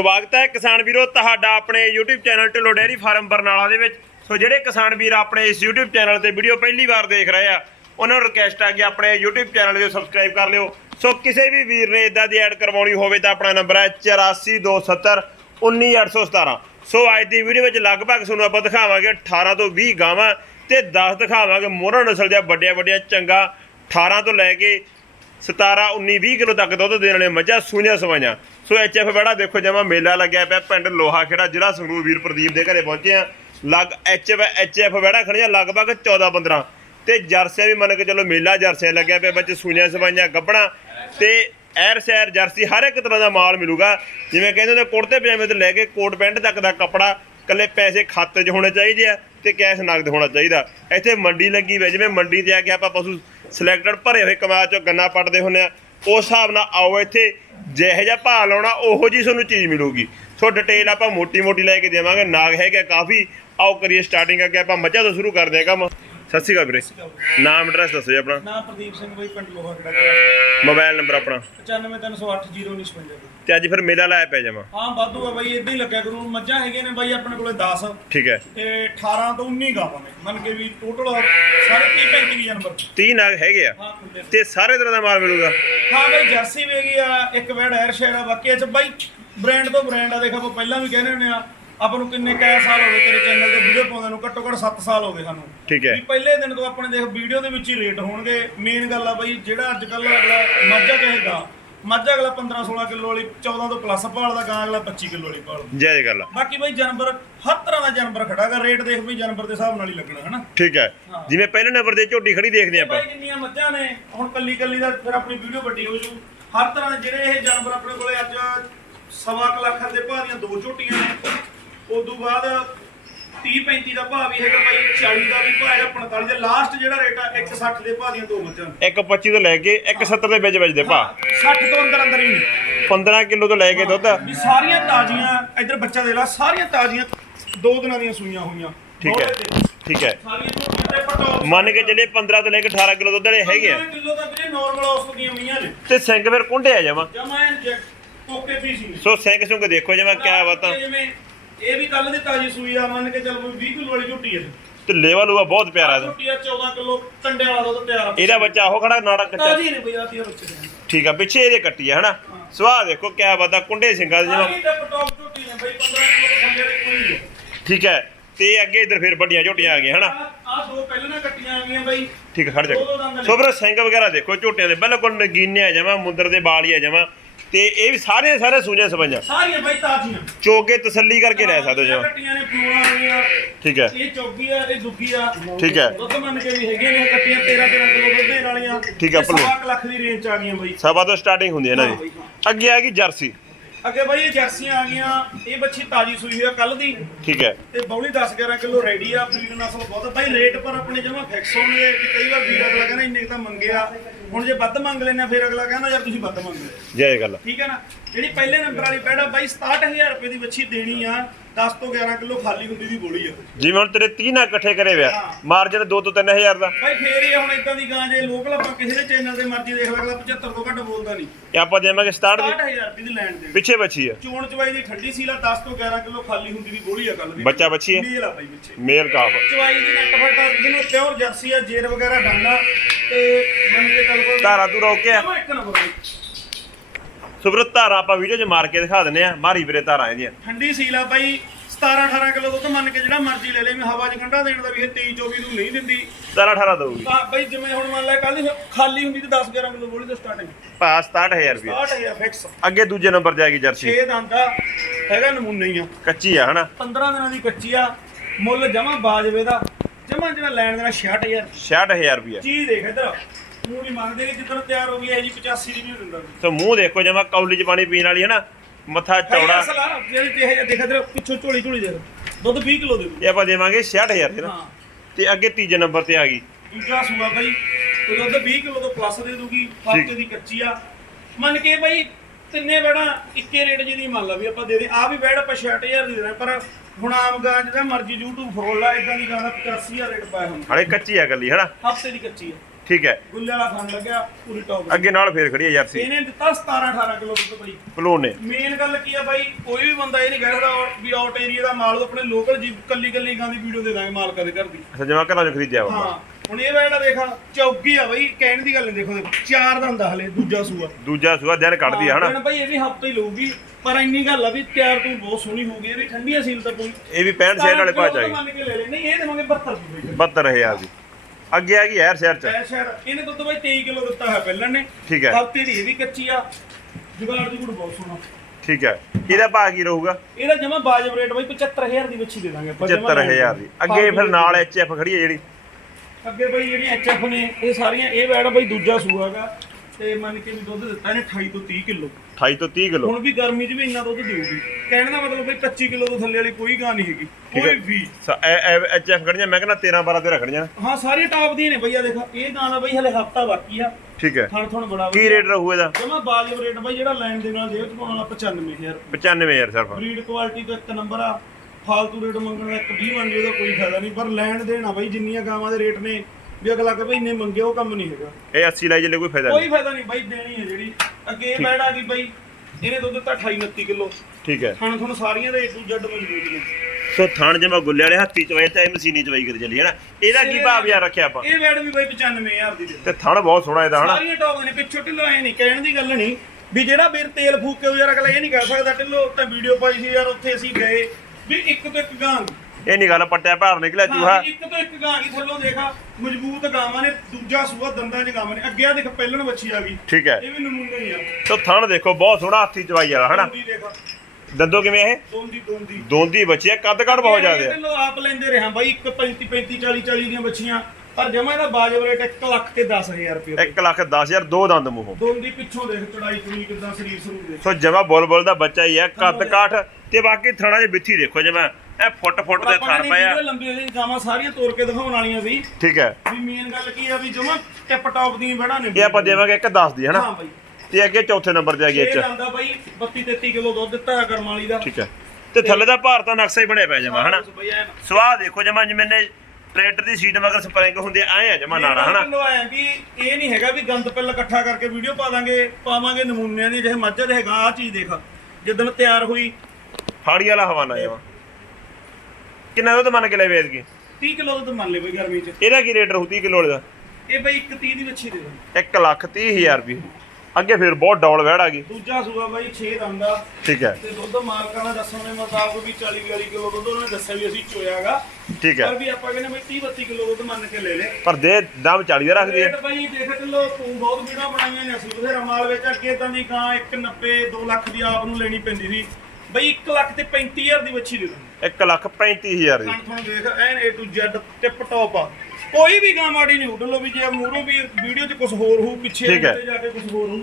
ਸਵਾਗਤ ਹੈ ਕਿਸਾਨ ਵੀਰੋ, ਤੁਹਾਡਾ ਆਪਣੇ YouTube channel Dhillon dairy farm Barnala ਦੇ ਵਿੱਚ। ਸੋ ਜਿਹੜੇ ਕਿਸਾਨ ਵੀਰ ਆਪਣੇ ਇਸ YouTube ਚੈਨਲ ਤੇ ਵੀਡੀਓ ਪਹਿਲੀ ਵਾਰ ਦੇਖ ਰਹੇ ਆ, ਉਹਨਾਂ ਨੂੰ ਰਿਕਵੈਸਟ ਆ ਕਿ ਆਪਣੇ YouTube ਚੈਨਲ ਨੂੰ ਸਬਸਕ੍ਰਾਈਬ ਕਰ ਲਿਓ। ਸੋ ਕਿਸੇ ਵੀ ਵੀਰ ਨੇ ਇਦਾਂ ਦੀ ਐਡ ਕਰਵਾਉਣੀ ਹੋਵੇ ਤਾਂ ਆਪਣਾ ਨੰਬਰ ਹੈ 8427 19817 ਸੋ ਅੱਜ ਦੀ ਵੀਡੀਓ ਵਿੱਚ ਲਗਭਗ ਤੁਹਾਨੂੰ ਆਪਾਂ ਦਿਖਾਵਾਂਗੇ 18 ਤੋਂ 20 ਗਾਵਾਂ ਤੇ 10 ਦਿਖਾਵਾਂਗੇ ਮੋਹਰਾ ਨਸਲ ਦੀਆਂ ਵੱਡੀਆਂ ਵੱਡੀਆਂ ਚੰਗਾ 18 ਤੋਂ ਲੈ ਕੇ 17 19 20 ਕਿਲੋ ਤੱਕ ਦੁੱਧ ਦੇਣ ਵਾਲੇ ਮੱਝਾਂ ਸੂਈਆਂ ਸਵਾਈਆਂ। ਸੋ ਐਚਐਫ ਬੜਾ ਦੇਖੋ ਜਮਾ ਮੇਲਾ ਲੱਗਿਆ ਪਿਆ ਪਿੰਡ ਲੋਹਾ ਖੇੜਾ ਜਿਹੜਾ ਸੰਗਰੂਰ ਵੀਰ ਪ੍ਰਦੀਪ ਦੇ ਘਰੇ ਪਹੁੰਚੇ ਆ ਲਗ ਐਚਐਫ ਐਚਐਫ ਬੜਾ ਖੜੀਆਂ ਲਗਭਗ 14 15 ਤੇ ਜਰਸੀਆਂ ਵੀ ਮੰਨ ਕੇ ਚਲੋ ਮੇਲਾ ਜਰਸੀਆਂ ਲੱਗਿਆ ਪਿਆ, ਵਿੱਚ ਸੂਈਆਂ ਸਵਾਈਆਂ ਗੱਬਣਾ ਤੇ ਐਰ ਸੈਰ, ਜਰਸੀ, ਹਰ ਇੱਕ ਤਰ੍ਹਾਂ ਦਾ ਮਾਲ ਮਿਲੂਗਾ। ਜਿਵੇਂ ਕਹਿੰਦੇ ਨੇ ਕੁੜਤੇ ਪਜਾਮੇ ਤੋਂ ਲੈ ਕੇ ਕੋਟ ਪੈਂਟ ਤੱਕ ਦਾ ਕੱਪੜਾ ਕੱਲੇ ਪੈਸੇ ਖਾਤੇ 'ਚ ਹੋਣੇ ਚਾਹੀਦੇ ਆ ਤੇ ਕੈਸ਼ ਨਗਦ ਹੋਣਾ ਚਾਹੀਦਾ। ਇੱਥੇ ਮੰਡੀ ਲੱਗੀ ਹੋਈ ਜਿਵੇਂ ਮੰਡੀ ਤੇ ਆ ਕੇ ਆਪਾਂ ਪਸ਼ੂ ਸਿਲੈਕਟਡ ਭਰੇ ਹੋਏ ਕਮਾਦ ਚੋਂ ਗੰਨਾ ਪੱਟਦੇ ਹੁੰਨੇ ਆ। ਉਸ ਹਿਸਾਬ ਨਾਲ ਆਓ ਇੱਥੇ। ਜਿਹੋ ਜਿਹਾ ਭਾਅ ਲਾਉਣਾ, ਉਹੋ ਜੀ ਤੁਹਾਨੂੰ ਚੀਜ਼ ਮਿਲੂਗੀ। ਸੋ ਡਿਟੇਲ ਆਪਾਂ ਮੋਟੀ ਮੋਟੀ ਲੈ ਕੇ ਦੇਵਾਂਗੇ। ਨਾਗ ਹੈਗਾ ਕਾਫੀ, ਆਓ ਕਰੀਏ ਸਟਾਰਟਿੰਗ ਅੱਗੇ, ਆਪਾਂ ਮੱਝਾਂ ਤੋਂ ਸ਼ੁਰੂ ਕਰਦੇ ਹਾਂ ਕੰਮ। ਸਤਿ ਸ਼੍ਰੀ ਅਕਾਲ ਵੀਰੇ। ਨਾਮ ਐਡਰੈਸ ਦੱਸੋ ਜੀ ਆਪਣਾ। ਨਾਮ ਪ੍ਰਦੀਪ ਸਿੰਘ ਬਈ ਪਿੰਡ ਲੋਹਾ ਗਿਆ ਮੋਬਾਈਲ ਨੰਬਰ ਆਪਣਾ। 9530801955 ਤੇ ਅੱਜ ਫਿਰ ਮੇਲਾ ਲਾਇਆ ਪਿਆ ਜਮਾ। ਹਾਂ ਵਾਧੂ ਆ ਬਈ ਇਦਾਂ ਹੀ ਲੱਗਿਆ ਕਰੂ। ਮੱਝਾਂ ਹੈਗੀਆਂ ਨੇ ਬਈ ਆਪਣੇ ਕੋਲੇ 10 ਠੀਕ ਹੈ। ਤੇ 18 ਤੋਂ 19 ਗਾਵਾਂ ਨੇ। ਮੰਨ ਕੇ ਵੀ ਟੋਟਲ ਸਾਰੇ 30 35 ਜਾਨਵਰ 30 ਨਾਗ ਹੈਗੇ ਆ। ਹਾਂ ਖੁੱਲੇ ਤੇ ਸਾਰੇ ਤਰ੍ਹਾਂ ਦਾ ਮਾਲ ਮਿਲੂਗਾ। ਹਾਂ ਬਈ ਜਰਸੀ ਵੀ ਹੈਗੀ ਆ ਇੱਕ ਵੈੜ ਐਰ ਸ਼ੇਰ ਆ ਬਾਕੀ ਚ ਬਈ ਬ੍ਰਾਂਡ ਤੋਂ ਬ੍ਰਾਂਡ ਆ ਦੇਖ ਆਪਾਂ ਪਹਿਲਾਂ ਵੀ ਕਹਿੰਦੇ ਹੁੰਦੇ ਆ ਆਪਾਂ ਨੂੰ ਕਿੰਨੇ ਕੈ ਸਾਲ ਹੋ ਗਏ ਤੇਰੇ ਚੈਨਲ ਤੇ ਵੀਡੀਓ ਪਾਉਂਦੇ ਨੂੰ? ਘੱਟੋ ਘੱਟ 7 ਸਾਲ ਹੋ ਗਏ ਸਾਨੂੰ। ਠੀਕ ਹੈ। ਵੀ ਪਹਿਲੇ ਦਿਨ ਤੋਂ ਆਪਣੇ ਦੇਖ ਵੀਡੀਓ ਦੇ ਵਿੱਚ ਹੀ ਰੇਟ ਹੋਣਗੇ। ਮੇਨ ਗੱਲ ਆ ਬਈ ਜਿਹੜਾ ਅੱਜ ਕੱਲ ਅਗਲਾ ਮੱਝਾ ਕਹੇਗਾ ਮੱਝ ਅਗਲਾ 15 16 ਕਿਲੋ ਵਾਲੀ 14 ਤੋਂ ਪਲੱਸ ਭਾਲਦਾ ਗਾਂ ਅਗਲਾ 25 ਕਿਲੋ ਵਾਲੀ ਭਾਲਦਾ ਜੈ ਜੈ ਗੱਲ। ਆ ਬਾਕੀ ਬਈ ਜਾਨਵਰ ਹਰ ਤਰ੍ਹਾਂ ਦਾ ਜਾਨਵਰ ਖੜਾਗਾ ਰੇਟ ਦੇਖ ਬਈ ਜਾਨਵਰ ਦੇ ਹਿਸਾਬ ਨਾਲ ਹੀ ਲੱਗਣਾ ਹਨਾ? ਠੀਕ ਹੈ। ਹਾਂ। ਜਿਵੇਂ ਪਹਿਲੇ ਨੰਬਰ ਤੇ ਝੋਟੀ ਖੜੀ ਦੇਖਦੇ ਆਪਾਂ। ਬਾਈ ਜਿੰਨੀਆਂ ਮੱਝਾਂ ਨੇ ਹੁਣ ਕੱਲੀ ਕੱਲੀ ਦਾ ਫਿਰ ਆਪਣੀ ਵੀਡੀਓ ਵੱਡੀ ਹੋ ਜੂ। ਹਰ ਤਰ੍ਹਾਂ ਦੇ ਜਿਹੜੇ ਇਹ ਜਾਨਵਰ ਆਪਣੇ ਕੋਲੇ ਅੱਜ ਸਵਾ ਕੁ ਲੱਖ ਦੇ ਭਾਅ ਦੀਆਂ ਦੋ ਝੋਟੀਆਂ ਨੇ। ਉਦੋਂ ਬਾਅਦ 30 35 ਦਾ ਭਾਅ ਵੀ ਹੈਗਾ ਬਾਈ 40 ਦਾ ਵੀ ਭਾਅ ਹੈਗਾ 45 ਦਾ। ਲਾਸਟ ਜਿਹੜਾ ਰੇਟ ਆ 160 ਦੇ ਭਾਅ ਦੀਆਂ ਦੋ ਮੱਝਾਂ। ਇੱਕ 25 ਤੋਂ ਲੈ ਕੇ ਇੱਕ 70 ਦੇ ਵਿੱਚ ਵਿੱਚ ਦੇ ਭਾ 60 ਤੋਂ ਅੰਦਰ ਅੰਦਰ ਹੀ ਨੇ। 15 ਕਿਲੋ ਤੋਂ ਲੈ ਕੇ ਦੁੱਧ। ਵੀ ਸਾਰੀਆਂ ਤਾਜ਼ੀਆਂ ਇੱਧਰ ਬੱਚਾ ਦੇ ਲਾ ਸਾਰੀਆਂ ਤਾਜ਼ੀਆਂ ਦੋ ਦਿਨਾਂ ਦੀਆਂ ਸੂਈਆਂ ਹੋਈਆਂ। ਠੀਕ ਹੈ। ਠੀਕ ਹੈ। ਸਾਰੀਆਂ ਝੋਟੀਆਂ ਤੇ ਪਟੋ ਮੰਨ ਕੇ ਚੱਲੇ 15 ਤੋਂ ਲੈ ਕੇ 18 ਕਿਲੋ ਦੁੱਧ ਵਾਲੇ ਹੈਗੇ ਆ। ਕਿਲੋ ਦਾ ਵੀਰੇ ਨਾਰਮਲ ਔਸਤ ਦੀਆਂ ਮੀਆਂ ਨੇ। ਤੇ ਸਿੰਘ ਫਿਰ ਕੁੰਡੇ ਆ ਜਾਵਾਂ ਜਮਾ ਕੋਕੇ ਪੀਸ ਸੋ ਸਿੰਘ ਸੁੰਗ ਦੇਖੋ ਜਿਵੇਂ ਕਿਆ ਬਾਤਾਂ। ਜਿਵੇਂ ਇਹ ਵੀ ਕੱਲ ਦੀ ਤਾਜੀ ਸੂਈ ਆ ਮੰਨ ਕੇ ਚੱਲ ਕੋਈ 20 ਕਿਲੋ ਵਾਲੀ ਝੋਟੀ ਹੈ ਤੇ ਲੇਵਾ ਲੂਆ ਬਹੁਤ ਪਿਆਰਾ ਇਹਦਾ। ਝੋਟੀ ਆ 14 ਕਿਲੋ ਕੰਡੇ ਵਾਲਾ ਦੁੱਧ ਤਿਆਰ ਆ। ਇਹਦਾ ਬੱਚਾ ਉਹ ਖੜਾ ਨਾੜਾ ਕੱਚਾ ਤਾਜੀ ਨੇ ਬਈ ਆਤੀ ਆ ਬੱਚੇ ਦੇ ਠੀਕ ਆ ਪਿੱਛੇ ਇਹਦੇ ਕੱਟੀ ਆ ਹਨਾ? ਸਵਾਹ ਦੇਖੋ ਕਿਆ ਬਾਤਾਂ ਕੁੰਡੇ ਸਿੰਘਾਂ ਦੇ ਜਿਵੇਂ ਸਾਰੀ ਟੱਪ ਟੌਪ ਝੋਟੀ ਨੇ ਬਈ 15 ਕਿਲੋ ਥੱਲੇ ਦੀ ਕੋਈ ਨਹੀਂ ਠੀਕ ਹੈ ਤੇ ਅੱਗੇ ਇਧਰ ਫਿਰ ਵੱਡੀਆਂ ਝੋਟੀਆਂ ਆ ਗਈਆਂ ਹਨਾ? ਆ ਦੋ ਪਹਿਲਾਂ ਨਾ ਕੱਟੀਆਂ ਆ ਗਈਆਂ ਬਈ। ਠੀਕ ਹੈ ਖੜ ਜਾ। ਸੋ ਫਿਰ ਸਿੰਘ ਵਗੈਰਾ ਦੇਖੋ ਝੋਟੀਆਂ ਦੇ ਬਿਲਕੁਲ ਨਗੀਨੇ ਆ ਜਾਵਾਂ ਮੁੰਦਰ ਦੇ ਵਾਲ ਹੀ ਆ ਜਾਵਾਂ ਤੇ ਇਹ ਵੀ ਸਾਰੇ ਸਾਰੇ ਸੂਝੇ ਸਪੰਜਾਂ ਸਾਰੀਆਂ ਬਈ ਤਾਜ਼ੀਆਂ। ਚੋਕੇ ਤਸੱਲੀ ਕਰਕੇ ਲੈ ਸਕਦੇ ਹੋ। ਕੱਟੀਆਂ ਨੇ ਪੂਰਾ ਠੀਕ ਹੈ। ਇਹ ਚੌਗੀ ਆ ਇਹ ਦੁੱਗੀ ਆ। ਠੀਕ ਹੈ। ਦੁੱਧ ਮੰਨ ਕੇ ਵੀ ਹੈਗੀਆਂ ਨੇ ਕੱਟੀਆਂ 13 13 ਕਿਲੋ ਦੁੱਧ ਦੇਣ ਵਾਲੀਆਂ। ਠੀਕ ਸਵਾ ਭਲਵਾਨ। ਕੁ ਲੱਖ ਦੀ ਰੇਂਜ ਚ ਆ ਗਈਆਂ ਬਈ। ਸਭਾ ਤੋਂ ਸਟਾਰਟਿੰਗ ਹੁੰਦੀ ਹੈ ਇਹਨਾਂ ਦੀ ਅੱਗੇ ਆ ਗਈ ਜਰਸੀ। ਅੱਗੇ ਬਾਈ ਇਹ ਜਰਸੀਆਂ ਆ ਗਈਆਂ। ਇਹ ਬੱਚੀ ਤਾਜੀ ਸੂਈ ਆ ਕੱਲ ਦੀ। ਠੀਕ ਹੈ। ਤੇ ਬੌਲੀ 10 11 ਕਿਲੋ ਰੈਡੀ ਆ। ਬਰੀਡ ਨਸਲ ਬਹੁਤ। ਬਾਈ ਰੇਟ ਪਰ ਆਪਣੇ ਜਮਾ ਫਿਕਸ ਹੋਣਗੇ। ਕਿ ਕਈ ਵਾਰ ਵੀਰ ਅਗਲਾ ਕਹਿੰਦਾ ਇੰਨੇ ਤਾਂ ਮੰਗਿਆ। ਹੁਣ ਜੇ ਵੱਧ ਮੰਗ ਲੈਣਾ ਫਿਰ ਅਗਲਾ ਕਹਿੰਦਾ ਯਾਰ ਤੁਸੀਂ ਵੱਧ ਮੰਗ ਲਓ ਜੈ ਗੱਲ ਠੀਕ ਹੈ ਨਾ? ਜਿਹੜੀ ਪਹਿਲੇ ਨੰਬਰ ਵਾਲੀ ਪੈੜਾ ਬਾਈ 67000 ਰੁਪਏ ਦੀ ਬੱਚੀ ਦੇਣੀ ਆ 10 ਤੋਂ 11 ਕਿਲੋ ਖਾਲੀ ਹੁੰਦੀ ਦੀ ਬੋਲੀ ਆ। ਜਿਵੇਂ ਹੁਣ ਤੇਰੇ 30 ਨਾ ਇਕੱਠੇ ਕਰੇ ਵਿਆ ਹਾਂ। ਮਾਰਜਨ 2 ਤੋਂ 3000 ਦਾ। ਬਾਈ ਫੇਰ ਇਹ ਹੁਣ ਇਦਾਂ ਦੀ ਗਾਂ ਜੇ ਲੋਕਲ ਆਪਾਂ ਕਿਸੇ ਦੇ ਚੈਨਲ ਤੇ ਮਰਜ਼ੀ ਦੇਖ ਲੈ ਅਗਲਾ 75 ਤੋਂ ਘੱਟ ਬੋਲਦਾ ਨਹੀਂ। ਇਹ ਆਪਾਂ ਦੇਵਾਂਗੇ 67 ਦੀ। 60000 ਰੁਪਏ ਦੀ ਲੈਣ ਦੇ ਪਿੱਛੇ ਬੱਚੀ ਆ। ਚੋਣ ਚਵਾਈ ਦੀ ਠੰਡੀ ਸੀਲਾ 10 ਤੋਂ 11 ਕਿਲੋ ਖਾਲੀ ਹੁੰਦੀ ਦੀ ਬੋਲੀ ਆ ਕੱਲ ਦੀ। ਬੱਚਾ ਬੱਚੀ ਹੈ? ਮੇਲ ਆ ਬਾਈ ਪਿੱਛੇ ਮੇਲ ਕਾਫ ਚਵਾਈ ਦੀ ਨੱਟ ਫਟਾ ਜਿਹਨੂੰ ਪਿਓਰ ਜਰਸੀ ਆ ਜੇਰ ਵਗੈਰਾ ਡਾਂਗਾ ਤੇ ਮੰਨ ਕੇ ਚੱਲ ਕੋ ਧਾਰਾ ਤੂੰ ਰੋਕਿਆ ਜਮਾਂ ਇੱਕ ਨੰਬਰ ਬਾਈ। ਸੁਬਰਤ ਧਾਰਾ ਆਪਾਂ ਵੀਡੀਓ 'ਚ ਮਾਰ ਕੇ ਦਿਖਾ ਦਿੰਨੇ ਆ ਮਾਰੀ ਵੀਰੇ ਧਾਰਾ ਇਹਦੀਆਂ। ਠੰਡੀ ਸੀਲ ਆ ਬਾਈ। 17 18 ਕਿਲੋ ਦੁੱਧ ਮੰਨ ਕੇ ਜਿਹੜਾ ਮਰਜ਼ੀ ਲੈ ਲੈ। ਮੈਂ ਹਵਾ 'ਚ ਗੰਢਾ ਦੇਣ ਦਾ ਵੀ ਇਹ 23 24 ਨੂੰ ਨਹੀਂ ਦਿੰਦੀ। 17 18 ਦਊਗੀ। ਤਾਂ ਬਾਈ ਜਿਵੇਂ ਹੁਣ ਮੰਨ ਲੈ ਕੱਲ ਖਾਲੀ ਹੁੰਦੀ ਤੇ 10 11 ਕਿਲੋ ਬੋਲੀ ਤੋਂ ਸਟਾਰਟਿੰਗ ਪਾ 67000 ਰੁਪਏ 60000 ਫਿਕਸ ਅੱਗੇ ਦੂਜੇ ਨੰਬਰ ਤੇ ਆ ਗਈ ਜਰਸੀ। 6 ਦੰਦਾ ਹੈਗਾ ਨਮੂਨੇ ਹੀ ਆ। ਕੱਚੀ ਆ ਹਨਾ? 15 ਦਿਨਾਂ ਦੀ ਕੱਚੀ ਆ। ਮੁੱਲ ਜਮਾ ਬਾਜਵੇ ਦਾ। ਜਮਾ ਜਿਹੜਾ ਲੈਣ ਦੇਣਾ 66000 66000 ਰੁਪਏ ਚੀਜ਼ ਦੇਖ ਇੱਧਰ। ਮੂੰਹ ਨਹੀਂ ਮੰਗਦੇ ਕਿ ਜਿੱਦਣ ਤਿਆਰ ਹੋ ਗਈ ਹੈ ਜੀ 85 ਦੀ ਵੀ ਦਿੰਦਾ ਤੇ ਮੂੰਹ ਦੇਖੋ ਜਿਵੇਂ ਕੌਲੀ 'ਚ ਪਾਣੀ ਪੀਣ ਵਾਲੀ ਹੈ ਨਾ ਮੱਥਾ ਚੌੜਾ। ਜਿਹੜੀ ਜਿਹੇ ਜਿਹਾ ਦੇਖ ਇੱਧਰ ਪਿੱਛੋਂ ਝੋਲੀ ਝੋਲੀ ਦੇਖ। ਦੁੱਧ 20 ਕਿਲੋ ਦੇ ਦੂ ਇਹ ਆਪਾਂ ਦੇਵਾਂਗੇ 66000 ਦੇ ਨਾ। ਤੇ ਅੱਗੇ ਤੀਜੇ ਨੰਬਰ ਤੇ ਆ ਗਈ। ਦੂਜਾ ਸੂਆ ਬਾਈ ਉਹ ਦੁੱਧ 20 ਕਿਲੋ ਤੋਂ ਪਲੱਸ ਦੇ ਦੂਗੀ ਹਫ਼ਤੇ ਦੀ ਕੱਚੀ ਆ। ਮੰਨ ਕੇ ਬਾਈ ਤਿੰਨੇ ਵੜਾ ਇੱਕੇ ਰੇਟ ਜਿਹਦੀ ਮੰਨ ਲਾ ਵੀ ਆਪਾਂ ਦੇ ਦੇ। ਆ ਵੀ ਵੜ ਆਪਾਂ 66000 ਦੀ ਦੇਣਾ ਪਰ ਹੁਣ ਆਮ ਗਾਂ ਜਿਹੜਾ ਮਰਜ਼ੀ YouTube ਫਰੋਲ ਇਦਾਂ ਦੀ ਗਾਂ ਦਾ 85000 ਰੇਟ ਪਾਇਆ ਹੁੰਦਾ। ਹਲੇ ਕੱਚੀ ਆ ਗੱਲੀ ਹਨਾ? ਹਫ਼ਤੇ ਦੀ ਕੱਚੀ ਆ। ਠੀਕ ਹੈ। ਗੁੱਲੇ ਵਾਲਾ ਥਣ ਲੱਗਿਆ ਪੂਰੀ ਟੌਪ ਅੱਗੇ ਨਾਲ ਫੇਰ ਖੜੀ ਹੈ ਜਰਸੀ ਇਹਨੇ ਦਿੱਤਾ 17 18 ਕਿਲੋ ਦੁੱਧ ਬਾਈ ਪਲੂਨ ਨੇ। ਮੇਨ ਗੱਲ ਕੀ ਆ ਬਾਈ ਕੋਈ ਵੀ ਬੰਦਾ ਇਹ ਨਹੀਂ ਕਹਿ ਸਕਦਾ ਵੀ ਆਊਟ ਏਰੀਆ ਦਾ ਮਾਲ ਆਪਣੇ ਲੋਕਲ ਜੀ ਕੱਲੀ ਕੱਲੀ ਗਾਂ ਦੀ ਵੀਡੀਓ ਦੇ ਦਾਂਗੇ ਮਾਲਕਾਂ ਦੇ ਘਰ ਦੀ। ਅੱਛਾ ਜਿਵੇਂ ਘਰਾਂ ਚੋਂ ਖਰੀਦਿਆ ਵਾ। ਹਾਂ ਹੁਣ ਇਹ ਵੇੜਾ ਦੇਖਾ ਚੌਕੀ ਆ ਬਾਈ ਕਹਿਣ ਦੀ ਗੱਲ ਨਹੀਂ ਦੇਖੋ ਚਾਰ ਦਾ ਹੁੰਦਾ ਹਲੇ ਦੂਜਾ ਸੂਆ। ਦੂਜਾ ਸੂਆ ਦਿਨ ਕੱਢਦੀ ਆ ਹਨਾ? ਹੁਣ ਬਾਈ ਇਹ ਵੀ ਹਫ਼ਤੇ ਹੀ ਲਊਗੀ ਪਰ ਇੰਨੀ ਗੱਲ ਆ ਵੀ ਤਿਆਰ ਤੂੰ ਬਹੁਤ ਸੋਹਣੀ ਹੋ ਗਈ ਇਹ ਵੀ ਠੰਡੀ ਸੀਲ ਤਾਂ ਕੋਈ। ਇਹ ਵੀ 65 ਸੇਰ ਵਾਲੇ ਪਾਚ ਨਹੀਂ ਇਹ ਦੇਵਾਂਗੇ 72 ਰੁਪਏ 72000 ਦੀ। ਅੱਗੇ ਆ ਗਈ ਹੈਰ ਸ਼ਹਿਰ ਚ? ਐ ਸ਼ਹਿਰ ਇਹਨੇ ਦੁੱਧ ਬਾਈ 23 ਕਿਲੋ ਦਿੱਤਾ ਹੈ ਪਹਿਲਾਂ ਨੇ। ਠੀਕ ਹੈ। ਹਫ਼ਤੇ ਦੀ ਇਹ ਵੀ ਕੱਚੀ ਆ। ਜੁਗਾੜ ਦੀ ਗੁੜ ਬਹੁਤ ਸੋਹਣਾ। ਠੀਕ ਹੈ। ਇਹਦਾ ਭਾਅ ਕੀ ਰਹੂਗਾ? ਇਹਦਾ ਜਮਾ ਬਾਜਬ ਰੇਟ ਬਾਈ 75000 ਦੀ ਬੱਚੀ ਦੇ ਦਾਂਗੇ ਆਪਾਂ ਜਮਾਂ 75000 ਦੀ। ਅੱਗੇ ਫਿਰ ਨਾਲ ਐਚਐਫ ਖੜੀ ਹੈ ਜਿਹੜੀ। ਅੱਗੇ ਬਾਈ ਜਿਹੜੀ ਐਚਐਫ ਨੇ ਇਹ ਸਾਰੀਆਂ ਇਹ ਵੈੜ ਬਾਈ ਦੂਜਾ ਸੂਆਗਾ ਤੇ ਮੰਨ ਕੇ ਵੀ ਦੁੱਧ ਦਿੱਤਾ ਇਹਨੇ 28 ਤੋਂ 30 ਕਿਲੋ। 28 ਤੋਂ 30 ਕਿਲੋ। ਹੁਣ ਵੀ ਗਰਮੀ 'ਚ ਵੀ ਇੰਨਾ ਦੁੱਧ ਦੇਊਗੀ। ਕਹਿਣ ਦਾ ਮਤਲਬ ਬਈ 25 ਕਿਲੋ ਤੋਂ ਥੱਲੇ ਵਾਲੀ ਕੋਈ ਗਾਂ ਨਹੀਂ ਹੈਗੀ ਕੋਈ ਵੀ। ਐਚਐਫ ਖੜੀਆਂ ਮੈਂ ਕਹਿੰਦਾ 13 12 ਤੇ ਰੱਖਣੀਆਂ। ਹਾਂ ਸਾਰੀਆਂ ਟਾਪ ਦੀਆਂ ਨੇ ਬਈ ਆ ਦੇਖੋ ਇਹ ਗਾਂ ਦਾ ਬਈ ਹਲੇ ਹਫਤਾ ਬਾਕੀ ਆ। ਠੀਕ ਹੈ। ਥਣ ਥਣ ਬੜਾ ਕੀ ਰੇਟ ਰਹੂ ਇਹਦਾ? ਜਮਾ ਬਾਜਬ ਰੇਟ ਬਈ ਜਿਹੜਾ ਲੈਣ ਦੇ ਨਾਲ ਜੇਬ 'ਚ ਪਾਉਣ ਵਾਲਾ 95000 95000 ਸਿਰਫ। ਬਰੀਡ ਕੁਆਲਿਟੀ ਤੋਂ ਇੱਕ ਨੰਬਰ ਆ। ਫਾਲਤੂ ਰੇਟ ਮੰਗਣ ਦਾ ਇੱਕ 20 ਮੰਗੇ ਉਹਦਾ ਕੋਈ ਫਾਇਦਾ ਨਹੀਂ। ਪਰ ਲੈਣ ਦੇਣਾ ਬਈ ਜਿੰਨੀਆਂ ਗਾਵਾਂ ਦੇ ਰੇਟ ਨੇ ਵੀ ਅਗਲਾ ਕਿ ਬਈ ਇੰਨੇ ਮੰਗੇ ਉਹ ਕੰਮ ਨਹੀਂ ਹੈਗਾ। ਇਹ 80 ਲਾਈ ਚੱਲੇ ਕੋਈ ਫਾਇਦਾ ਨਹੀਂ। ਕੋਈ ਫਾਇਦਾ ਨਹੀਂ ਬਾਈ ਦੇਣੀ ਹੈ ਜਿਹੜੀ। ਅੱਗੇ ਇਹ ਬੈੜ ਆ ਗਈ ਬਾਈ ਇਹਨੇ ਦੁੱਧ ਦਿੱਤਾ 28 29 ਕਿਲੋ। ਠੀਕ ਹੈ। ਖਾਣ ਤੁਹਾਨੂੰ ਸਾਰੀਆਂ ਦੇ A to Z ਮਜ਼ਬੂਤ ਨੇ। ਸੋ ਥਣ ਜਮਾ ਗੁੱਲੇ ਵਾਲੇ ਹੱਥੀ ਚ ਵਜੇ ਤੇ ਮਸ਼ੀਨੀ ਚਵਾਈ ਕਰੀ ਚੱਲੀ ਹੈ ਨਾ। ਇਹਦਾ ਕੀ ਭਾਅ ਯਾਰ ਰੱਖਿਆ ਆਪਾਂ? ਇਹ ਬੈੜ ਵੀ ਬਾਈ 95000 ਦੀ ਦੇ ਤੇ ਥਣ ਬਹੁਤ ਸੋਹਣਾ ਇਹਦਾ ਹਨਾ? ਸਾਰੀਆਂ ਟੌਪ ਨੇ ਪਿੱਛੋਂ ਢਿੱਲੋ ਐ ਨਹੀਂ ਕਹਿਣ ਦੀ ਗੱਲ ਨਹੀਂ। ਵੀ ਜਿਹੜਾ ਵੀਰ ਤੇਲ ਫੂਕ ਕੇ ਉਹ ਯਾਰ ਅਗਲਾ ਇਹ ਨਹੀਂ ਕਹਿ ਸਕਦਾ ਢਿੱਲੋ ਤਾਂ ਵੀਡੀਓ ਪਾਈ ਸੀ ਯਾਰ ਉੱਥੇ ਅਸੀਂ ਗਏ। ਵੀ ਇੱਕ ਤੋਂ ਇੱਕ ਗਾਂ ਇਹ ਨਹੀਂ ਗੱਲ ਪੱਟਿਆ ਭਾਰ ਨਿਕਲਿਆ ਚੂਹਾ। ਇੱਕ ਤੋਂ ਇੱਕ ਗਾਂ ਕੀ ਥੱਲੋਂ ਦੇਖਾ ਮਜ਼ਬੂਤ ਗਾਵਾਂ ਨੇ ਦੂਜਾ ਸੂਆ ਦੰਦਾਂ 'ਚ ਗਾਵਾਂ ਨੇ। ਅੱਗੇ ਆ ਦੇਖ ਪਹਿਲਣ ਬੱਚੀ ਆ ਗਈ। ਠੀਕ ਹੈ। ਇਹ ਵੀ ਨਮੂਨੇ ਹੀ ਆ। ਸੋ ਥਣ ਦੇਖੋ ਬਹੁਤ ਸੋਹਣਾ ਹੱਥੀ ਚਵਾਈ ਵਾਲਾ ਹਨਾ? ਦੋਂਦੀ ਦੇਖਾ ਦੰਦੋ ਕਿਵੇਂ ਇਹ? ਦੋਂਦੀ ਦੋਂਦੀ। ਦੋਂਦੀ ਬੱਚੀ ਆ ਕੱਦ ਕੱਦ ਬਹੁਤ ਜ਼ਿਆਦਾ ਹੈ ਢਿੱਲੋਂ ਆਪ ਲੈਂਦੇ ਰਿਹਾ ਬਾਈ? ਇੱਕ 35 35 40 40 ਦੀਆਂ ਬੱਚੀਆਂ ਪਰ ਜਮਾ ਇਹਦਾ ਬਾਜਬ ਰੇਟ 1 ਲੱਖ ਤੇ 10000 ਰੁਪਏ 1 ਲੱਖ 10000 ਦੋ ਦੰਦ ਮੂੰਹੋਂ। ਦੋਂਦੀ ਪਿੱਛੋਂ ਦੇਖ ਚੜਾਈ ਚੁਣੀ ਕਿਦਾਂ ਸਰੀਰ ਸਰੂਰ ਦੇ ਸੋ ਜਮਾ ਬੋਲ ਬੋਲ ਦਾ ਬੱਚਾ ਹੀ ਹੈ ਕੱਦ ਕਾਠ ਤੇ ਬਾਕੀ ਥਣਾ 'ਚ ਬਿੱਥੀ ਦੇਖੋ ਜਮਾ ਇਹ ਫੁੱਟ ਫੁੱਟ ਦੇ ਥਣ ਪਏ ਆ। ਲੰਬੀ ਲੰਬੀ ਗਾਵਾਂ ਸਾਰੀਆਂ ਤੋੜ ਕੇ ਦਿਖਾਉਣ ਵਾਲੀਆਂ ਸੀ। ਠੀਕ ਹੈ। ਵੀ ਮੇਨ ਗੱਲ ਕੀ ਆ ਵੀ ਜਮਾ ਟਿਪ ਟੌਪ ਦੀਆਂ ਬੜਾ ਨੇ। ਇਹ ਆਪਾਂ ਦੇਵਾਂਗੇ ਇੱਕ 10 ਦੀ ਹਾਂ ਹਨਾ ਬਾਈ। ਤੇ ਅੱਗੇ ਚੌਥੇ ਨੰਬਰ ਤੇ ਆ ਗਈ ਇਹ ਜਾਂਦਾ ਬਾਈ 32 33 ਕਿਲੋ ਦੁੱਧ ਦਿੱਤਾ ਹੈ ਕਰਮ ਵਾਲੀ ਦਾ। ਠੀਕ ਹੈ। ਤੇ ਥੱਲੇ ਦਾ ਭਾਰ ਤਾਂ ਨਕਸ਼ਾ ਹੀ ਬਣਿਆ ਪਿਆ ਜਮਾ ਹਨਾ? ਸਵਾਹ ਦੇਖੋ ਜਮਾ ਜਿਵੇਂ ਨੇ ਟਰੈਕਟਰ ਦੀ ਸੀਟ ਮਗਰ ਸਪਰਿੰਗ ਹੁੰਦੇ ਐ ਆ ਜਮਾ ਨਾੜਾ ਹਨਾ? ਮੈਨੂੰ ਆਇਆ ਵੀ ਇਹ ਨਹੀਂ ਹੈਗਾ ਵੀ ਗੰਦ ਪਿੱਲ ਇਕੱਠਾ ਕਰਕੇ ਵੀਡੀਓ ਪਾ ਦਾਂਗੇ ਪਾਵਾਂਗੇ ਨਮੂਨਿਆਂ ਦੀ ਜਿਹੇ ਮੱਝ ਦੇ ਹੈਗਾ ਆ ਚੀਜ਼ ਦੇਖ। ਜਿੱਦਣ ਤਿਆਰ ਹੋਈ। ਫਾੜੀ ਵਾਲਾ ਹਵਾਨਾ ਜਮਾ। ਕਿੰਨਾ ਦੁੱਧ ਮੰਨ ਕੇ ਲੈ ਵੇਚ ਗਈ 30 ਕਿਲੋ ਦੁੱਧ ਮੰਨ ਲੈ ਬਈ ਗਰਮੀ 'ਚ। ਇਹਦਾ ਕੀ ਰੇਟ ਰਹੂ 30 ਕਿਲੋ ਵਾਲੇ ਦਾ? ਇਹ ਬਈ ਇੱਕ 30 ਦੀ ਵੱਛੀ ਦੇ ਦੋ 1 ਲੱਖ 30 ਹਜ਼ਾਰ ਰੁਪਏ। ਅੱਗੇ ਫਿਰ ਬਹੁਤ ਡੌਲ ਵਹਿੜ ਆ ਗਈ। ਦੂਜਾ ਸੂਆ ਬਾਈ 6 ਦੰਦਾ ਠੀਕ ਹੈ। ਤੇ ਦੁੱਧ ਮਾਲਕਾਂ ਦਾ ਦੱਸਣ ਦੇ ਮੁਤਾਬਕ ਵੀ 40 42 ਕਿਲੋ ਦੁੱਧ ਉਹਨਾਂ ਨੇ ਦੱਸਿਆ ਵੀ ਅਸੀਂ ਚੋਇਆਗਾ। ਠੀਕ ਹੈ। ਪਰ ਵੀ ਆਪਾਂ ਕਹਿੰਦੇ ਬਈ 30 32 ਕਿਲੋ ਦੁੱਧ ਮੰਨ ਕੇ ਲੈ ਲੈ। ਪਰ ਦੇ ਦਮ 40 ਦਾ ਰੱਖਦੀ ਰੇਟ ਬਈ ਦੇਖ ਕਿਲੋ ਤੂੰ ਬਹੁਤ ਵੀਡੀਓ ਬਣਾਈਆਂ ਨੇ ਅਸੀਂ ਬਥੇਰਾ ਮਾਲ ਵਿੱਚ ਅੱਗੇ ਤਾਂ ਦੀ ਗਾਂ 190 2 ਲੱਖ ਦੀ ਆਪ ਨੂੰ ਲੈਣੀ ਪੈਂਦੀ ਸੀ। ਬਈ 1 ਲੱਖ ਤੇ 35000 ਦੀ ਵੱਛੀ ਦੇ ਦੋ 1 ਲੱਖ 35 ਹਜ਼ਾਰ। ਦੀ ਕਣ ਤੁਹਾਨੂੰ ਦੇਖ ਐਨ A to Z tip top ਆ। ਕੋਈ ਵੀ ਗਾਂ ਮਾੜੀ ਨਹੀਂ ਉੱਡ ਲੋ ਵੀ ਜੇ ਮੂਹਰੋਂ ਵੀ ਵੀਡੀਓ 'ਚ ਕੁਝ ਹੋਰ ਹੋਊ ਪਿੱਛੇ ਠੀਕ ਹੈ। ਉੱਤੇ ਜਾ ਕੇ ਕੁਝ ਹੋਰ ਹੋਊ।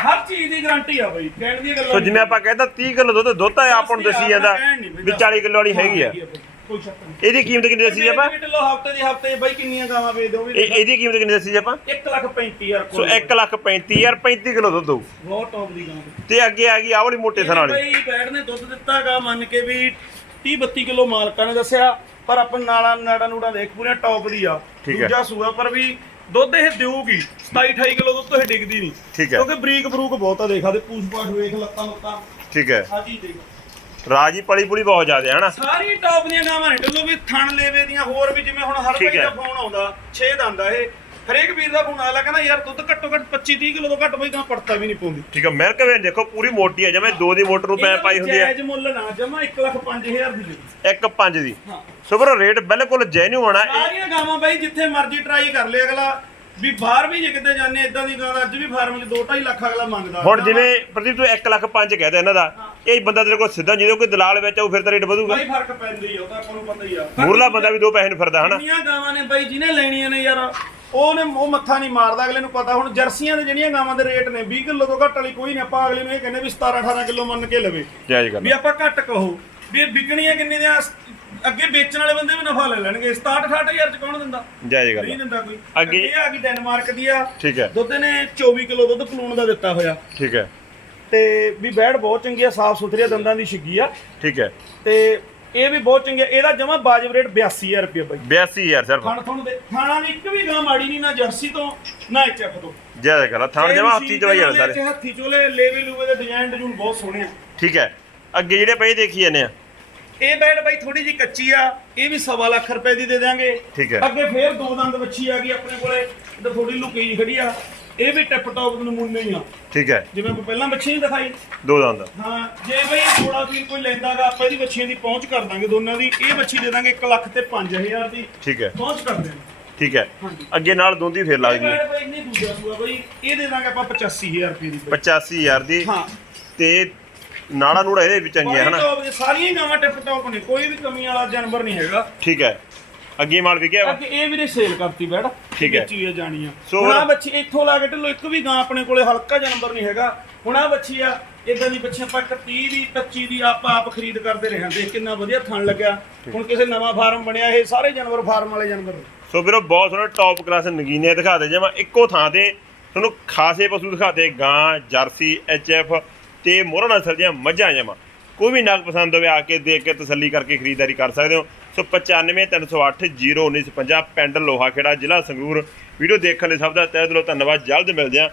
ਹਰ ਚੀਜ਼ ਦੀ ਗਾਰੰਟੀ ਆ ਬਈ ਕਹਿਣ ਦੀਆਂ ਗੱਲਾਂ ਸੋ ਜਿਵੇਂ ਆਪਾਂ ਕਹਿੰਦਾ 30 ਕਿਲੋ ਦੁੱਧ ਦੁੱਧ ਆ ਆਪਾਂ ਨੂੰ ਦੱਸੀ ਜਾਂਦਾ ਵੀ 40 ਕਿਲੋ ਵਾਲੀ ਹੈਗੀ ਆ। ਕੋਈ ਸ਼ੱਕ ਨਹੀਂ। ਇਹਦੀ ਕੀਮਤ ਕਿੰਨੀ ਦੱਸੀ ਆਪਾਂ? ਕਿਲੋ ਹਫ਼ਤੇ ਦੀ ਹਫ਼ਤੇ ਬਈ ਕਿੰਨੀਆਂ ਗਾਵਾਂ ਵੇਚ ਦੋਗੇ ਇਹ ਇਹਦੀ ਕੀਮਤ ਕਿੰਨੀ ਦੱਸੀ ਆਪਾਂ? 1 ਲੱਖ 35000 ਸੋ 1 ਲੱਖ 35000 35 ਕਿਲੋ ਦੁੱਧ ਹੋਊ। ਬਹੁਤ ਟੌਪ ਦੀ ਗਾਂ। ਤੇ ਅੱਗੇ ਆ ਗਈ ਆਹ ਵਾਲੀ ਮੋਟੇ ਥਣ ਵਾਲੀ। ਬਈ ਨੇ ਦੁੱਧ ਦਿੱਤਾਗਾ ਮੰਨ ਕੇ ਵੀ 30 32 ਕਿਲੋ ਮਾਲਕਾਂ ਨੇ ਦੱਸਿਆ ਪਰ ਆਪਾਂ ਨਾਲਾ ਨਾੜਾ ਨੂੜਾ ਦੇਖ ਪੂਰੀਆਂ ਟੌਪ ਦੀ ਆ। ਠੀਕ ਹੈ। ਦੂਜਾ ਸੂਆ ਪਰ ਵੀ ਦੁੱਧ ਇਹ ਦੇਊਗੀ। 27 28 ਕਿਲੋ ਦੁੱਧ ਤੋਂ ਇਹ ਡਿੱਗਦੀ ਨਹੀਂ। ਠੀਕ ਹੈ। ਕਿਉਂਕਿ ਬਰੀਕ ਬਰੂਕ ਬਹੁਤ ਆ ਦੇਖਾ ਦੇ ਪੂਛ ਪਾਛ ਵੇਖ ਲੱਤਾਂ ਲੱਤਾਂ। ਠੀਕ ਹੈ। ਆ ਜੀ ਦੇਖ। ਰਾਜੀ ਪਲੀ ਪੁਲੀ ਬਹੁਤ ਜ਼ਿਆਦਾ ਹੈ ਹਨਾ? ਸਾਰੀ ਟੌਪ ਦੀਆਂ ਗਾਵਾਂ ਨੇ ਢੱਲੋ ਵੀ ਥਣ ਲੇਵੇ ਦੀਆਂ ਹੋਰ ਵੀ ਜਿਵੇਂ ਹੁਣ ਹਰ ਠੀਕ ਭਾਈ ਦਾ। ਫੋਨ ਆਉਂਦਾ 6 ਦੰਦ ਆ ਇਹ। ਹਰੇਕ ਵੀਰ ਦਾ ਫੋਨ ਆਇਆ ਕਹਿੰਦਾ ਯਾਰ ਦੁੱਧ ਘੱਟੋ ਘੱਟ 25 30 ਕਿਲੋ ਤੋਂ ਘੱਟ ਬਈ ਗਾਂ ਪੜਤਾ ਵੀ ਨਹੀਂ ਪਾਉਂਦੀ। ਠੀਕ ਹੈ ਮਿਲਕ ਵੇ ਦੇਖੋ ਪੂਰੀ ਮੋਟੀ ਹੈ ਜਿਵੇਂ ਦੋ ਦੀ ਮੋਟਰ ਨੂੰ ਪੈ ਪਾਈ ਹੁੰਦੀ ਹੈ ਜਾਇਜ਼ ਮੁੱਲ ਨਾ ਜਮਾ 1 ਲੱਖ 5000 ਦੀ ਇੱਕ ਪੰਜ ਦੀ। ਹਾਂ। ਸੋ ਪਰ ਰੇਟ ਬਿਲਕੁਲ ਜੈਨੂਅਨ ਆ ਇਹ ਸਾਰੀਆਂ ਗਾਵਾਂ ਬਾਈ ਜਿੱਥੇ ਮਰਜ਼ੀ ਟਰਾਈ ਕਰ ਲੈ ਅਗਲਾ। ਵੀ ਬਾਹਰ ਵੀ ਜੇ ਕਿਤੇ ਜਾਂਦੇ ਇਦਾਂ ਦੀ ਗਾਂ ਦਾ ਅੱਜ ਵੀ ਫਾਰਮ 'ਚ 2.5 ਲੱਖ ਅਗਲਾ ਮੰਗਦਾ। ਹੁਣ ਜਿਵੇਂ ਪ੍ਰਦੀਪ ਤੂੰ 1 ਲੱਖ 5 ਕਹਿਦਾ ਇਹਨਾਂ ਦਾ ਇਹ ਬੰਦਾ ਤੇਰੇ ਕੋਲ ਸਿੱਧਾ ਜਿਹਦੇ ਕੋਈ ਦਲਾਲ ਵਿੱਚ ਆਊ ਫਿਰ ਤਾਂ ਰੇਟ ਵਧੂਗਾ। ਬਾਈ ਫ਼ਰਕ ਪੈਂਦਾ ਹੀ ਆ ਉਹ ਤਾਂ ਆਪਾਂ ਨੂੰ ਪਤਾ ਹੀ ਆ। ਮੂਰਲਾ ਬੰਦਾ ਵੀ ਦੋ ਪੈਸੇ ਨੂੰ ਫਿਰਦਾ ਹਨਾ? ਕਿੰਨੀਆਂ ਗਾਵਾਂ ਨੇ ਬਾਈ ਜਿਹਨੇ ਲੈਣੀਆਂ ਨੇ ਯਾਰ ਉਹਨੇ ਉਹ ਮੱਥਾ ਨਹੀਂ ਮਾਰਦਾ ਅਗਲੇ ਨੂੰ ਪਤਾ। ਹੁਣ ਜਰਸੀਆਂ ਦੇ ਜਿਹੜੀਆਂ ਗਾਵਾਂ ਦੇ ਰੇਟ ਨੇ 20 ਕਿਲੋ ਤੋਂ ਘੱਟ ਵਾਲੀ ਕੋਈ ਨਹੀਂ ਆਪਾਂ ਅਗਲੇ ਨੂੰ ਇਹ ਕਹਿੰਦੇ ਵੀ 17 18 ਕਿਲੋ ਮੰਨ ਕੇ ਲਵੇ। ਜਾਇਜ਼ ਗੱਲ ਵੀ ਆਪਾਂ ਘੱਟ ਕਹੋ। ਵੀ ਇਹ ਵਿਕਣੀਆਂ ਕਿੰਨੇ ਦੀਆਂ ਅੱਗੇ ਵੇਚਣ ਵਾਲੇ ਬੰਦੇ ਵੀ ਨਫਾ ਲੈ ਲੈਣਗੇ। 67 68000 ਚ ਕੌਣ ਦਿੰਦਾ? ਜਾਇਜ਼ ਗੱਲ ਨਹੀਂ। ਦਿੰਦਾ ਕੋਈ। ਅੱਗੇ- ਇਹ ਆ ਗਈ ਡੈਨਮਾਰਕ ਦੀ ਆ। ਠੀਕ ਹੈ। ਦੁੱਧ ਨੇ 24 ਕਿਲੋ ਦੁੱਧ ਪਲੂਣ ਦਾ ਦਿੱਤਾ ਹੋਇਆ। ਠੀਕ ਹੈ। ਤੇ ਵੀ ਬੈੜ ਬਹੁਤ ਚੰਗੀ ਆ ਸਾਫ਼ ਸੁਥਰੀ ਆ, ਦੰਦਾਂ ਦੀ ਛਿੱਗੀ ਆ। ਠੀਕ ਹੈ। ਤੇ ਇਹ ਵੀ ਬਹੁਤ ਚੰਗੇ ਇਹਦਾ ਜਮਾ ਬਾਜਬ ਰੇਟ 82000 ਰੁਪਏ ਬਾਈ। 82000 ਸਿਰਫ ਥਣ ਥਣ ਦੇ ਥਾਣਾ ਦੀ ਇੱਕ ਵੀ ਗਾਂ ਮਾੜੀ ਨਹੀਂ ਨਾ ਜਰਸੀ ਤੋਂ ਨਾ ਐਚਐਫ ਤੋਂ। ਜੈ ਕਰ ਥਾਣ ਜਮਾ ਹੱਥੀ ਚਵਾਈ ਵਾਲੇ ਸਾਰੇ। ਹੱਥੀ ਚੋਲੇ ਲੇਵੇ ਲੂਵੇ ਦੇ ਡਿਜ਼ਾਈਨ ਡਿਜ਼ਾਈਨ ਬਹੁਤ ਸੋਹਣੇ ਆ। ਠੀਕ ਹੈ। ਅੱਗੇ ਜਿਹੜੇ ਪਏ ਦੇਖੀ ਜਾਂਦੇ ਆ। ਇਹ ਬੈਡ ਬਾਈ ਥੋੜੀ ਜੀ ਕੱਚੀ ਆ ਇਹ ਵੀ ਸਵਾ ਲੱਖ ਰੁਪਏ ਦੀ ਦੇ ਦਾਂਗੇ ਠੀਕ ਹੈ। ਅੱਗੇ ਫੇਰ ਦੋ ਦੰਦ ਵੱਛੀ ਆ ਗਈ ਆਪਣੇ ਕੋਲੇ ਤੇ ਥੋੜੀ ਲੁਕੀ ਖੜੀ ਆ। ਇਹ ਵੀ ਟਿਪ ਟੌਪ ਨਮੂਨੇ ਹੀ ਆ। ਠੀਕ ਹੈ। ਜਿਵੇਂ ਆਪਾਂ ਪਹਿਲਾਂ ਬੱਚੀ ਨਹੀਂ ਦਿਖਾਈ। ਦੋ ਦੰਦ। ਹਾਂ ਜੇ ਬਈ ਥੋੜਾ ਵੀਰ ਕੋਈ ਲੈਂਦਾਗਾ ਆਪਾਂ ਇਹਦੀ ਬੱਚੀਆਂ ਦੀ ਪਹੁੰਚ ਕਰ ਦਾਂਗੇ ਦੋਨਾਂ ਦੀ। ਇਹ ਬੱਚੀ ਦੇ ਦਾਂਗੇ 1 ਲੱਖ ਤੇ 5000 ਦੀ। ਠੀਕ ਹੈ। ਪਹੁੰਚ ਕਰ ਦੇਣਾ ਠੀਕ ਹੈ। ਅੱਗੇ ਨਾਲ ਦੋਂਦੀ ਫੇਰ ਲੱਗ ਇਹ ਗਈ ਬਾਈ ਨਹੀਂ ਦੂਜਾ ਸੂਆ ਬਈ ਇਹ ਦੇ ਦਾਂਗੇ ਆਪਾਂ 85000 ਰੁਪਏ ਦੀ ਬਾਈ। 85000 ਦੀ। ਹਾਂ। ਤੇ ਨਾੜਾ ਨੂੜਾ ਇਹਦੇ ਵਿੱਚ ਚੰਗੀਆਂ ਹਨਾ? ਸਾਰੀਆਂ ਹੀ ਗਾਵਾਂ ਟਿਪ ਟੌਪ ਨੇ ਕੋਈ ਵੀ ਕਮੀ ਵਾਲਾ ਜਾਨਵਰ ਨਹੀਂ ਹੈਗਾ। ਠੀਕ ਹੈ। ਅੱਗੇ ਮਾਲ ਵਿਕਿਆ ਵਾ? ਅੱਗੇ ਇਹ ਵੀਰੇ ਸੇਲ ਕਰਤੀ ਬੈੜ ਠੀਕ ਹੈ। ਵੇਚੀ ਆ ਜਾਣੀ ਆ ਸੋ ਹੁਣ ਆ ਬੱਚੀ ਇੱਥੋਂ ਲਾ ਕੇ ਢਿੱਲੋ ਇੱਕ ਵੀ ਗਾਂ ਆਪਣੇ ਕੋਲੇ ਹਲਕਾ ਜਾਨਵਰ ਨਹੀਂ ਹੈਗਾ। ਹੁਣ ਆ ਬੱਚੀ ਆ ਇਦਾਂ ਦੀ ਬੱਚੀ ਆਪਾਂ ਇੱਕ 30 ਦੀ 25 ਦੀ ਆਪਾਂ ਆਪ ਖਰੀਦ ਕਰਦੇ ਰਹੇ ਹਾਂ। ਦੇਖ ਕਿੰਨਾ ਵਧੀਆ ਥਣ ਲੱਗਿਆ। ਹੁਣ ਕਿਸੇ ਨਵਾਂ ਫਾਰਮ ਬਣਿਆ ਇਹ ਸਾਰੇ ਜਾਨਵਰ ਫਾਰਮ ਵਾਲੇ ਜਾਨਵਰ ਨੇ। ਸੋ ਵੀਰੋ ਬਹੁਤ ਸੋਹਣਾ ਟੌਪ ਕਲਾਸ ਨਗੀਨੇ ਦਿਖਾ ਦੇ। ਜਿਵੇਂ ਇੱਕੋ ਥਾਂ ਤੇ ਤੁਹਾਨੂੰ ਖਾਸੇ ਪਸ਼ੂ ਦਿਖਾਤੇ ਗਾਂ ਜਰਸੀ ਐਚਐਫ ਤੇ ਮੋਹਰਾ ਨਸਲ ਦੀਆਂ ਮੱਝਾਂ ਜਮਾ। ਕੋਈ ਵੀ ਨਗ ਪਸੰਦ ਹੋਵੇ ਆ ਕੇ ਦੇਖ ਕੇ ਤਸੱਲੀ ਕਰਕੇ ਖਰੀਦਦਾਰੀ ਕਰ ਸਕਦੇ ਹੋ। ਸੋ 953080 0950 ਪਿੰਡ ਲੋਹਾਖੇੜਾ, ਜ਼ਿਲ੍ਹਾ ਸੰਗਰੂਰ। ਵੀਡੀਓ ਦੇਖਣ ਲਈ ਸਭ ਦਾ ਤਹਿ ਦਿਲੋਂ ਧੰਨਵਾਦ। ਜਲਦ ਮਿਲਦੇ ਹਾਂ।